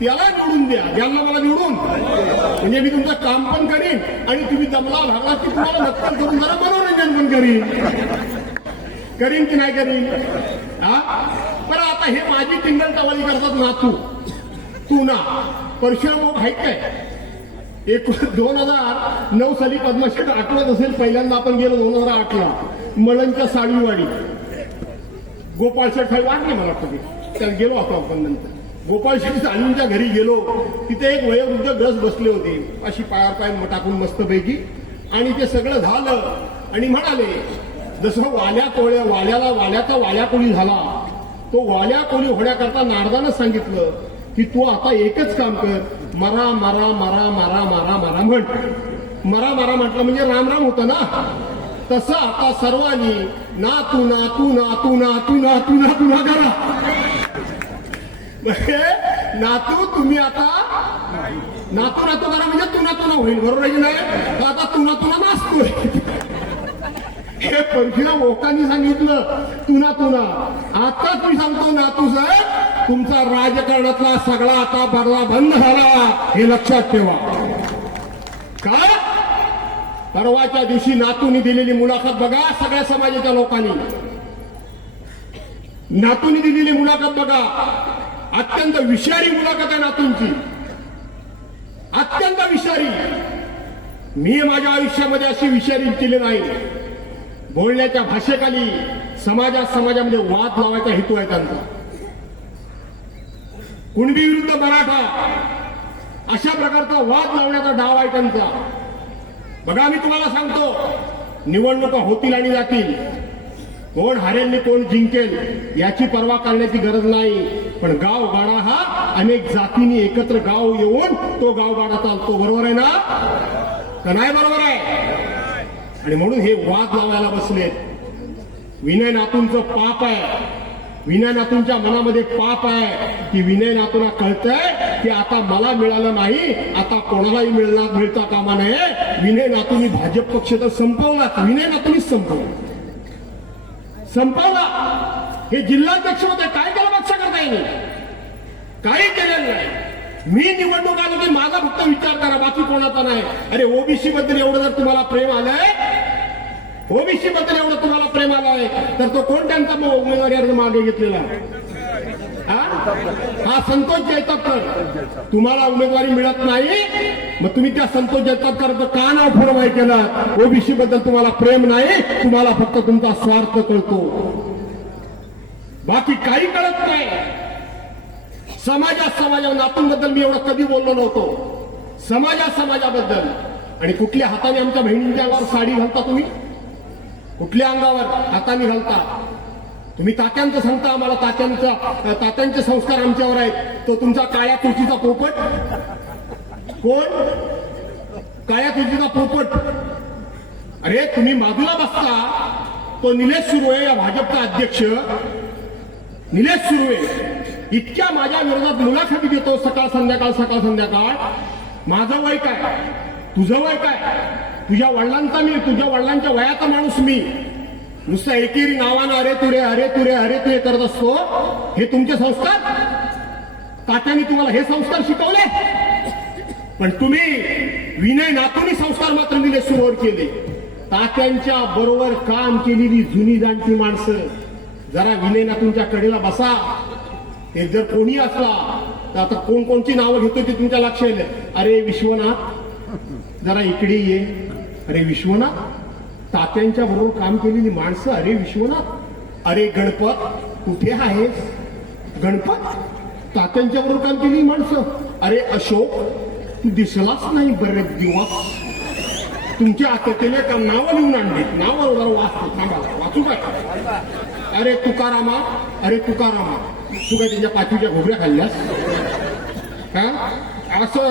त्याला निवडून द्या, ज्यांना मला निवडून, म्हणजे मी तुमचं काम पण करीन आणि तुम्ही दमला भागला की तुम्हाला नक्कल करून जरा मनोरंजन पण करीन की नाही करीन? पण आता हे माझी टिंगल टवाली करतात नातू तू ना परशुराम आहेत काय? 2009 साली पद्मश्री आठवत असेल, पहिल्यांदा आपण गेलो 2008ला मळणच्या साडीवाडी, गोपाळ शेठ वाटले मला वाटतं त्यात गेलो आपण. नंतर गोपाळ शेठ साळींच्या घरी गेलो, तिथे एक वयोवृद्ध ग्रस्त बसले होते अशी पायावर पाय टाकून मस्तपैकी. आणि ते सगळं झालं आणि म्हणाले, जसं वाल्याचा वाल्या कोळी झाला, तो वाल्या कोळी होण्याकरता नारदानं सांगितलं की तू आता एकच काम कर, मरा मरा मरा मरा मारा मारा म्हण. मरा मारा म्हटलं म्हणजे राम राम होतं ना. तसं आता सर्वांनी नातू नातू नातू नातू नातू नातू ना करा. नातू तुम्ही आता नातू नातू करा म्हणजे तुना तुना होईल, बरोबर आहे की नाही? आता तुना तुना नाचतोय. हे परशुराम ओकांनी सांगितलं तुना तुना. आता तुम्ही सांगतो नातू साहेब, तुमचा राजकारणातला सगळा आता बदला बंद झाला, हे लक्षात ठेवा. काय परवाच्या दिवशी नातूंनी दिलेली मुलाखत बघा, सगळ्या समाजाच्या लोकांनी नातूंनी दिलेली मुलाखत बघा. अत्यंत विषारी मुलाखत आहे नातूंची, अत्यंत विषारी. मी माझ्या आयुष्यामध्ये अशी विषारी केली नाही. बोलण्याच्या भाषेखाली समाजामध्ये वाद लावायचा हेतू आहे त्यांचा. कुणबी विरुद्ध मराठा अशा प्रकारचा वाद लावण्याचा डाव आहे त्यांचा. बघा मी तुम्हाला सांगतो, निवडणुका होतील आणि जातील, कोण हरेल आणि कोण जिंकेल याची पर्वा करण्याची गरज नाही. पण गावगाडा हा अनेक जातींनी एकत्र गाव येऊन तो गावगाडा चालतो, बरोबर आहे ना? का नाही बरोबर आहे? आणि म्हणून हे वाद लावायला बसलेत. विनय नातूंचं पाप आहे. विनय नातूंच्या मनामध्ये पाप आहे की विनय नातूंना कळतंय की आता मला मिळालं नाही, आता कोणालाही मिळता कामा नये. विनय नातूंनी भाजप पक्ष तर संपवला, विनय नातूंनीच संपवला. हे जिल्हाध्यक्ष होते, काय केलं पक्ष करता येईल? काही केलेलं नाही. मी निवडणूक आलो की माझा फक्त विचार करा, बाकी कोणाचा नाही. अरे ओबीसी बद्दल एवढं जर तुम्हाला प्रेम आलंय, ओबीसी बद्दल एवढं तुम्हाला प्रेम आलंय, तर तो कोण त्यांचा उमेदवारी अर्ज मागे घेतलेला? हा संतोष जैतापकर. तुम्हाला उमेदवारी मिळत नाही, मग तुम्ही त्या संतोष जैतापकरचं का नाव फोरमाई केलं? ओबीसी बद्दल तुम्हाला प्रेम नाही, तुम्हाला फक्त तुमचा स्वार्थ कळतो, बाकी काही कळत नाही. समाजा नातूंबद्दल मी एवढं कधी बोललो नव्हतो. समाजाबद्दल. आणि कुठल्या हाताने आमच्या बहिणींच्या अंगावर साडी घालता तुम्ही? कुठल्या अंगावर हाताने घालता? तुम्ही तात्यांचं सांगता आम्हाला, तात्यांचे संस्कार आमच्यावर आहेत. तो तुमचा काळ्या तुळशीचा पोपट कोण? काळ्या तुळशीचा पोपट. अरे तुम्ही बाजूला बसता, तो निलेश सुर्वे या भाजपचा अध्यक्ष निलेश सुर्वे इतक्या माझ्या विरोधात मुलाखती देतो सकाळ संध्याकाळ. माझं वय काय, तुझं वय काय? तुझ्या वडिलांच्या वयाचा माणूस मी. नुसतं एकेरी नावानं अरे तुरे करत असतो. हे तुमचे संस्कार? तात्यांनी तुम्हाला हे संस्कार शिकवले? पण तुम्ही विनय नातूंनी संस्कार मात्र निलेश सुर्वेवर केले. तात्यांच्या बरोबर काम केलेली जुनी जाणती माणसं जरा विनय नातूंच्या कडेला बसा. ते जर कोणी असला तर आता कोणची नावं घेतो ते तुमच्या लक्षात येईल. अरे विश्वनाथ जरा इकडे ये. अरे विश्वनाथ, तात्यांच्या बरोबर काम केलेली माणसं. अरे विश्वनाथ, अरे गणपत कुठे आहेस? गणपत, तात्यांच्या बरोबर काम केलेली माणसं. अरे अशोक, तू दिसलाच नाही बरेच दिवस. तुमच्या आत्याने का नावं लिहून आणली? नावं जरा वाचतो, थांबा वाचू काय? अरे तुकारामा, तू काय त्यांच्या पाचवीच्या घोगऱ्या खाल्ल्यास का? असं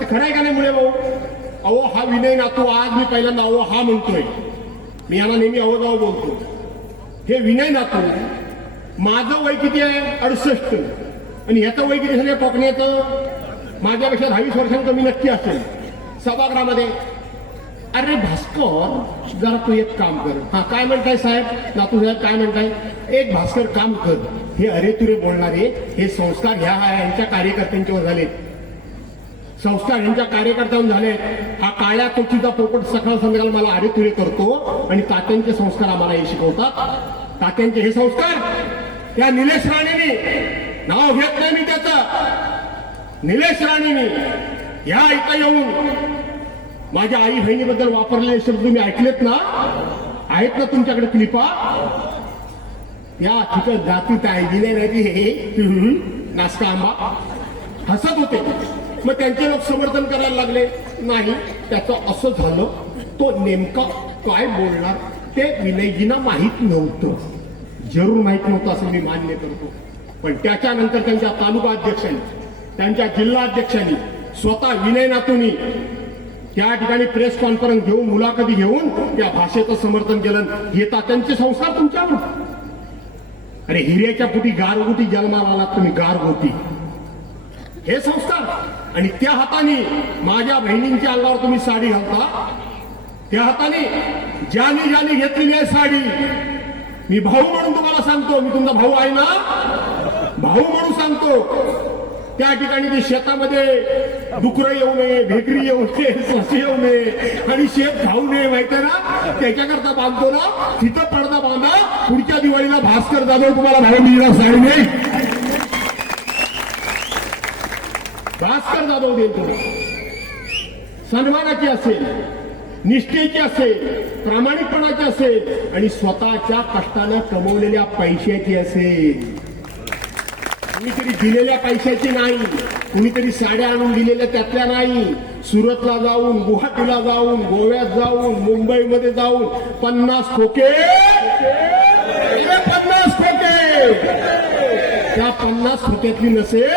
खरंय का नाही मुळे भाऊ? अहो हा विनय नातू आज मी पहिल्यांदा अहो हा म्हणतोय. मी याला नेहमी अहो जाऊ बोलतो. हे विनय नातू, माझं वय किती आहे? 68. आणि ह्याचं वय किती झालं कोकण्याचं? माझ्यापेक्षा 20 वर्षांचं मी नक्की असेल. सभागृहामध्ये अरे भास्कर जरा तू एक काम कर. हा काय म्हणताय साहेब? नातू साहेब काय म्हणताय? एक भास्कर काम कर. हे अरे तुरे बोलणारे हे संस्कार ह्यांच्या कार्यकर्त्यांच्यावर झाले. संस्कार ह्यांच्या कार्यकर्त्यांवर झाले. हा काळ्या कोचीचा पोपट सकाळ संध्याकाळ मला अरे तुरे करतो आणि तात्यांचे संस्कार आम्हाला हे शिकवतात. तात्यांचे हे संस्कार त्या निलेश राणेंनी, नाव घेत नाही मी त्याचं, निलेश राणेंनी ह्या इथं येऊन माझ्या आई बहिणीबद्दल वापरलेले शब्द तुम्ही ऐकलेत ना? आहेत ना तुमच्याकडे क्लिपा? या तिथं जातीत आहे दिले नाही हे नासका आंबा हसत होते. मग त्यांचे लोक समर्थन करायला लागले. नाही, त्याचं असं झालं. तो नेमका काय बोलणार ते विनयजींना माहीत नव्हतं. जरूर माहीत नव्हतं असं मी मान्य करतो. पण त्याच्यानंतर त्यांच्या तालुका अध्यक्षांनी, त्यांच्या जिल्हा अध्यक्षांनी, स्वतः विनय नातूंनी त्या ठिकाणी प्रेस कॉन्फरन्स घेऊन, मुलाखती घेऊन त्या भाषेचं समर्थन केलं. हे तात्यांचे संस्कार तुमच्यावर. अरे हिऱ्याच्या पोटी गारगोटी जन्माला आलात तुम्ही, गारगोटी हे संस्कार. आणि त्या हाताने माझ्या बहिणींच्या अंगावर तुम्ही साडी घालता. त्या हाताने ज्याने घेतलेली आहे साडी. मी भाऊ म्हणून तुम्हाला सांगतो, मी तुमचा भाऊ आहे ना, भाऊ म्हणून सांगतो. त्या ठिकाणी जे शेतामध्ये डुकरं येऊ नये, भेकरी येऊ नये, ससे येऊ नये आणि शेत खाऊ नये माहिती ना, त्याच्याकरता बांधतो ना, तिथं पडदा बांधा. पुढच्या दिवाळीला भास्कर जाधव तुम्हाला भाऊ मिळणार साडी नाही. भास्कर जाधव देतो. सन्मानाची असेल, निष्ठेची असेल, प्रामाणिकपणाची असेल आणि स्वतःच्या कष्टानं कमवलेल्या पैशाची असेल. कुणीतरी दिलेल्या पैशाची नाही, कुणीतरी साड्या आणून दिलेल्या त्यातल्या नाही. सुरतला जाऊन, गुवाहाटीला जाऊन, गोव्यात जाऊन, मुंबईमध्ये जाऊन 50 खोके, 50 खोके. त्या 50 खोक्यातली नसेल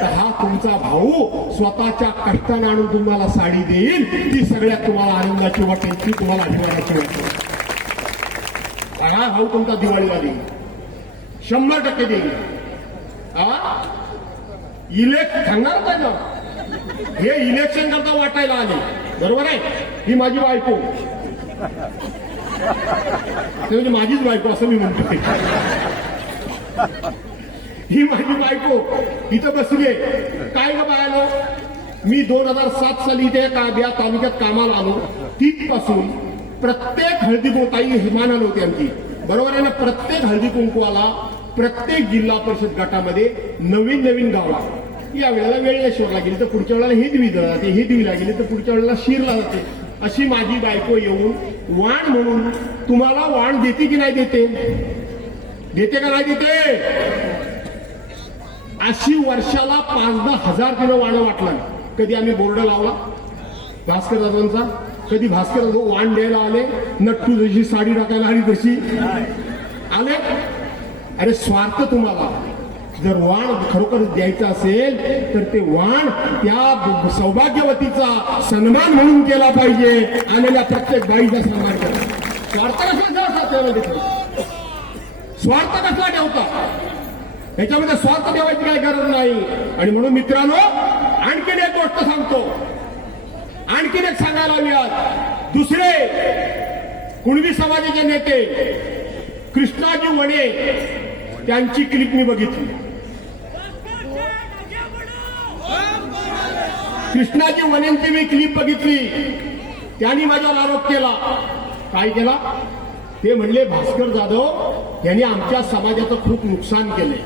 तर हा तुमचा भाऊ स्वतःच्या कष्टाने आणून तुम्हाला साडी देईल. ती सगळ्यात तुम्हाला आनंदाची वाटेल, ती तुम्हाला आठवण्याची वाटेल. हा भाऊ तुमचा दिवाळीला देईल, 100% देईल. सांगणार काय ना, हे इलेक्शन करता वाटायला आले, बरोबर आहे. ही माझी बायको, म्हणजे माझीच बायको असं मी म्हणतो. ही माझी बायको इथं बसली. काय ग बायानो, मी 2007 साली इथे या तालुक्यात कामाला आलो. तिथपासून प्रत्येक हळदी कुंकू मान आली होती आमची, बरोबर आहे ना. प्रत्येक हळदी कुंकवाला प्रत्येक जिल्हा परिषद गटामध्ये नवीन गावात या वेळेला वेळेश्वरला गेली तर पुढच्या वेळेला हे दिवीला जाते, हे दिवीला गेली तर पुढच्या वेळेला शिरला जाते. अशी माझी बायको येऊन वाण म्हणून तुम्हाला वाण देते की नाही देते? देते का नाही देते? अशी वर्षाला 5-10 हजार किलो वाणं वाटलं. कधी आम्ही बोर्ड लावला भास्कर दादांचा? कधी भास्कर वाण द्यायला आले, नट्टू जशी साडी टाकायला आली तशी आले? अरे स्वार्थ तुम्हाला. जर वाण खरोखर द्यायचं असेल तर ते वाण त्या सौभाग्यवतीचा सन्मान म्हणून केला पाहिजे, आलेल्या प्रत्येक बाईचा सन्मान करा. स्वार्थ कसला स्वार्थ कसला ठेवता? त्याच्यामध्ये स्वार्थ ठेवायची काही गरज नाही. आणि म्हणून मित्रांनो, आणखीन एक गोष्ट सांगतो, आणखीन एक सांगायला हवी. दुसरे कुणबी समाजाचे नेते कृष्णाजी वने, त्यांची क्लिप मी बघितली. कृष्णाजी वनेंची मी क्लिप बघितली. त्यांनी माझ्यावर आरोप केला. काय केला? ते म्हणले भास्कर जाधव यांनी आमच्या समाजाचं खूप नुकसान केलंय.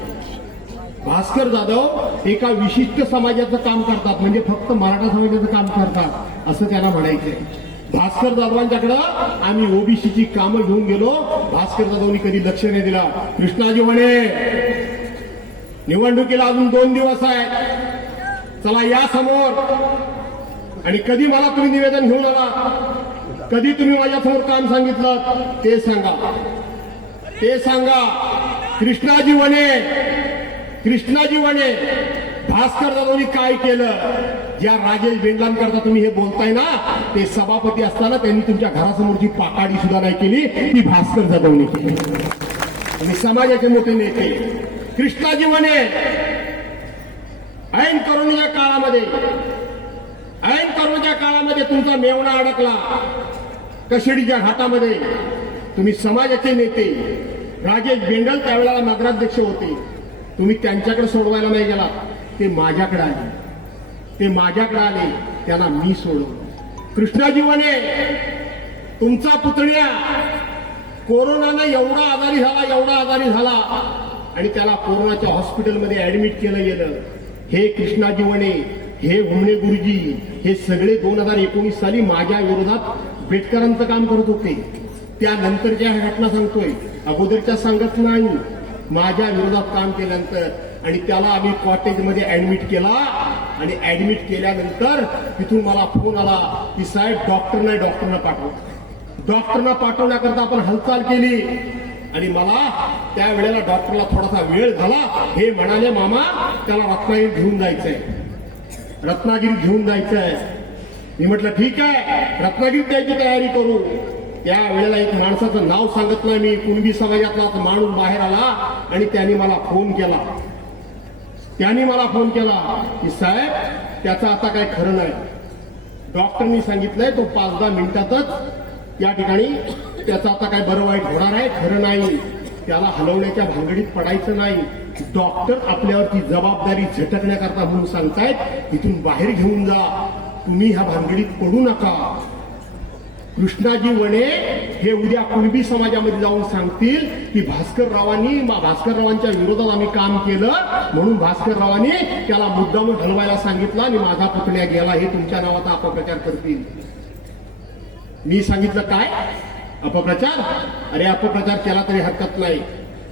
भास्कर जाधव एका विशिष्ट समाजाचं काम करतात, म्हणजे फक्त मराठा समाजाचं काम करतात असं त्यांना म्हणायचंय. भास्कर जाधवांच्याकडे आम्ही ओबीसीची कामं घेऊन गेलो, भास्कर जाधवांनी कधी लक्ष नाही दिला. कृष्णाजी म्हणे निवडणुकीला अजून 2 दिवस आहेत, चला या समोर, आणि कधी मला तुम्ही निवेदन घेऊन आला, कधी तुम्ही माझ्यासमोर काम सांगितलं ते सांगा, ते सांगा. कृष्णाजी वने भास्कर जाधवनी काय केलं? ज्या राजेश बेंडलांकरता तुम्ही हे बोलताय ना, ते सभापती असताना त्यांनी तुमच्या घरासमोरची पाकाडी सुद्धा नाही केली, ती भास्कर जाधवनी केली. आणि समाजाचे मोठे नेते कृष्णाजी वने ऐन करोनाच्या काळामध्ये तुमचा मेवणा अडकला कशेडीच्या घाटामध्ये. तुम्ही समाजाचे नेते राजेश बेंडल त्यावेळेला नगराध्यक्ष होते, तुम्ही त्यांच्याकडे सोडवायला नाही गेला, ते माझ्याकडे आले, त्यांना मी सोडवलं. कृष्णाजी वने, तुमचा पुतण्या कोरोनानं एवढा आजारी झाला आणि त्याला कोरोनाच्या हॉस्पिटलमध्ये ऍडमिट केलं गेलं. हे कृष्णाजी वने, हे हुमणे गुरुजी, हे सगळे 2019 साली माझ्या विरोधात बेटकरांचं काम करत होते. त्यानंतरच्या ह्या घटना सांगतोय, अगोदरच्या सांगत नाही. माझ्या विरोधात काम केल्यानंतर आणि त्याला आम्ही कॉटेजमध्ये ऍडमिट केला, आणि ऍडमिट केल्यानंतर तिथून मला फोन आला की साहेब डॉक्टरना पाठवा. डॉक्टरना पाठवण्याकरता आपण हालचाल केली, आणि मला त्यावेळेला डॉक्टरला थोडासा वेळ झाला. हे म्हणाले मामा त्याला रत्नागिरीत घेऊन जायचंय. मी म्हटलं ठीक आहे, रत्नागिरीत द्यायची तयारी करू. त्यावेळेला एक माणसाचं नाव सांगत नाही मी, कुणबी समाजातला माणूस बाहेर आला आणि त्यांनी मला फोन केला की साहेब त्याचं आता काय खरं नाही. डॉक्टरनी सांगितलंय तो 5-10 मिनिटातच या ठिकाणी त्याचं आता काय बरं वाईट होणार आहे, खरं नाही. त्याला हलवण्याच्या भानगडीत पडायचं नाही. डॉक्टर आपल्यावरती जबाबदारी झटकण्याकरता म्हणून सांगतायत इथून बाहेर घेऊन जा, तुम्ही ह्या भानगडीत पडू नका. कृष्णाजी वने हे उद्या कुणबी समाजामध्ये जाऊन सांगतील की भास्कररावांच्या विरोधात आम्ही काम केलं, म्हणून भास्कररावांनी त्याला मुद्दामून हलवायला सांगितलं आणि माझा पुतण्या गेला, हे तुमच्या नावाचा अपप्रचार करतील. मी सांगितलं काय अपप्रचार? अरे अपप्रचार केला तरी हरकत नाही.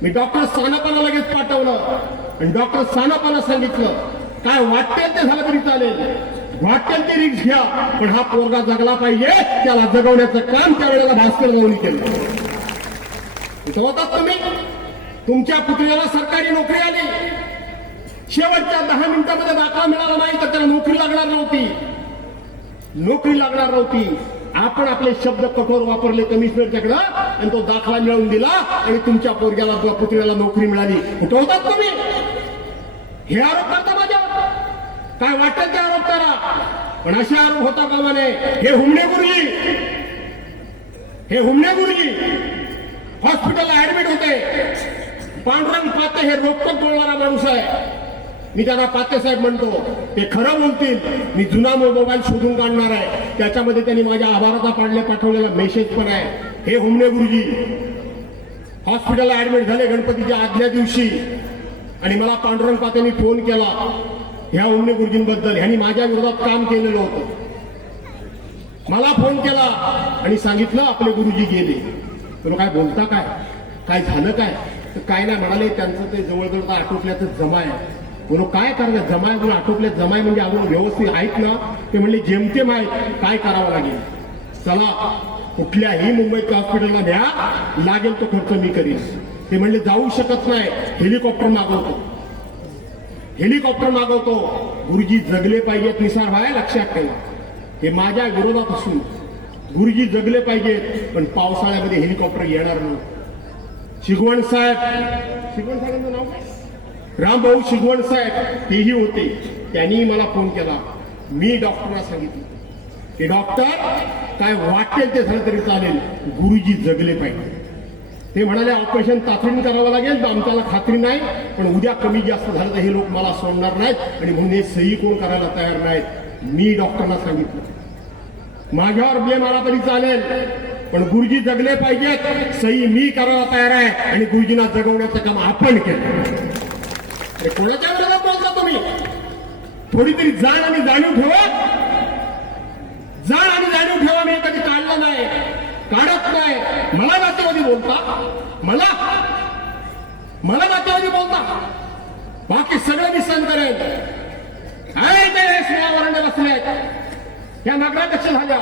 मी डॉक्टर सानपाला लगेच पाठवलं आणि डॉक्टर सानपाला सांगितलं काय वाटेल ते झालं तरी चालेल, वाटेल ते रिक्स घ्या, पण हा पोरगा जगला पाहिजे, त्याला जगवण्याचं काम त्यावेळेला भास्कर जाऊन केलं. इथं होतात तुम्ही, तुमच्या पुतण्याला सरकारी नोकरी आली, शेवटच्या 10 मिनिटांमध्ये दाखला मिळाला नाही तर त्याला नोकरी लागणार नव्हती. आपण आपले शब्द कठोर वापरले कमिशनरच्याकडे आणि तो दाखला मिळवून दिला आणि तुमच्या पुतण्याला नोकरी मिळाली. कुठं होतात तुम्ही? हे आरोप करता माझ्यावर, काय वाटेल ते आरोप करा, पण असे आरोप होता कामा नये. हे हुमणे गुरुजी हॉस्पिटलला ऍडमिट होते. पांडुरंग पाते हे रोखोक बोलणारा माणूस आहे. मी त्यांना पातेसाहेब म्हणतो, ते खरं बोलतील. मी जुना मोबाईल शोधून काढणार आहे, त्याच्यामध्ये त्यांनी माझ्या आभाराचा पाठवलेला मेसेज पण आहे. हे हुमणे गुरुजी हॉस्पिटलला ऍडमिट झाले गणपतीच्या आदल्या दिवशी, आणि मला पांडुरंग पात्यांनी फोन केला ह्या हुमणे गुरुजींबद्दल. ह्यांनी माझ्या विरोधात काम केलेलं होतं. मला फोन केला आणि सांगितलं आपले गुरुजी गेले. तुला काय बोलता, काय झालं, काय नाही म्हणाले. त्यांचं ते जवळजवळ आटोपल्याचं जमा आहे. म्हणून काय करायचं, जमाय म्हणून आटोपल्यात, जमाय म्हणजे अजून व्यवस्थित आहेत ना? ते म्हणले जेमतेम आहेत, काय करावं लागेल. चला कुठल्याही मुंबईच्या हॉस्पिटलला न्या, लागेल तो खर्च मी करीन. ते म्हणले जाऊ शकत नाही, हेलिकॉप्टर मागवतो. हेलिकॉप्टर मागवतो. गुरुजी जगले पाहिजेत निसार भाई, लक्षात ठेवा. हे माझ्या विरोधात असून गुरुजी जगले पाहिजेत, पण पावसाळ्यामध्ये हेलिकॉप्टर येणार नाही. शिगवण साहेबांचं नाव काय? रामभाऊ शिगवण साहेब तेही होते. त्यांनी मला फोन केला. मी डॉक्टरला सांगितलं की डॉक्टर काय वाटेल ते झालं तरी चालेल, गुरुजी जगले पाहिजे. ते म्हणाले ऑपरेशन तातडीने करावं लागेल, आमच्याला खात्री नाही, पण उद्या कमी जास्त झालं तर हे लोक मला सोडणार नाहीत आणि म्हणून हे सही कोण करायला तयार नाहीत. मी डॉक्टरना सांगितलं माझ्यावर ब्लेम आला तरी चालेल, पण गुरुजी जगले पाहिजेत, सही मी करायला तयार आहे आणि गुरुजींना जगवण्याचं काम आपण केलं. अरे कोणाच्या विरोधात बोलता तुम्ही? थोडी तरी जाण आणि जाणीव ठेवा. जाण आणि जाणीव ठेवा. मी कधी काढलं नाही, काढत नाही. मला नातेवादी बोलता, मला नातेवादी बोलता, बाकी सगळं मी सहन करेन. काय ते सोळा वरंडे बसले, त्या नगराध्यक्ष झाल्या.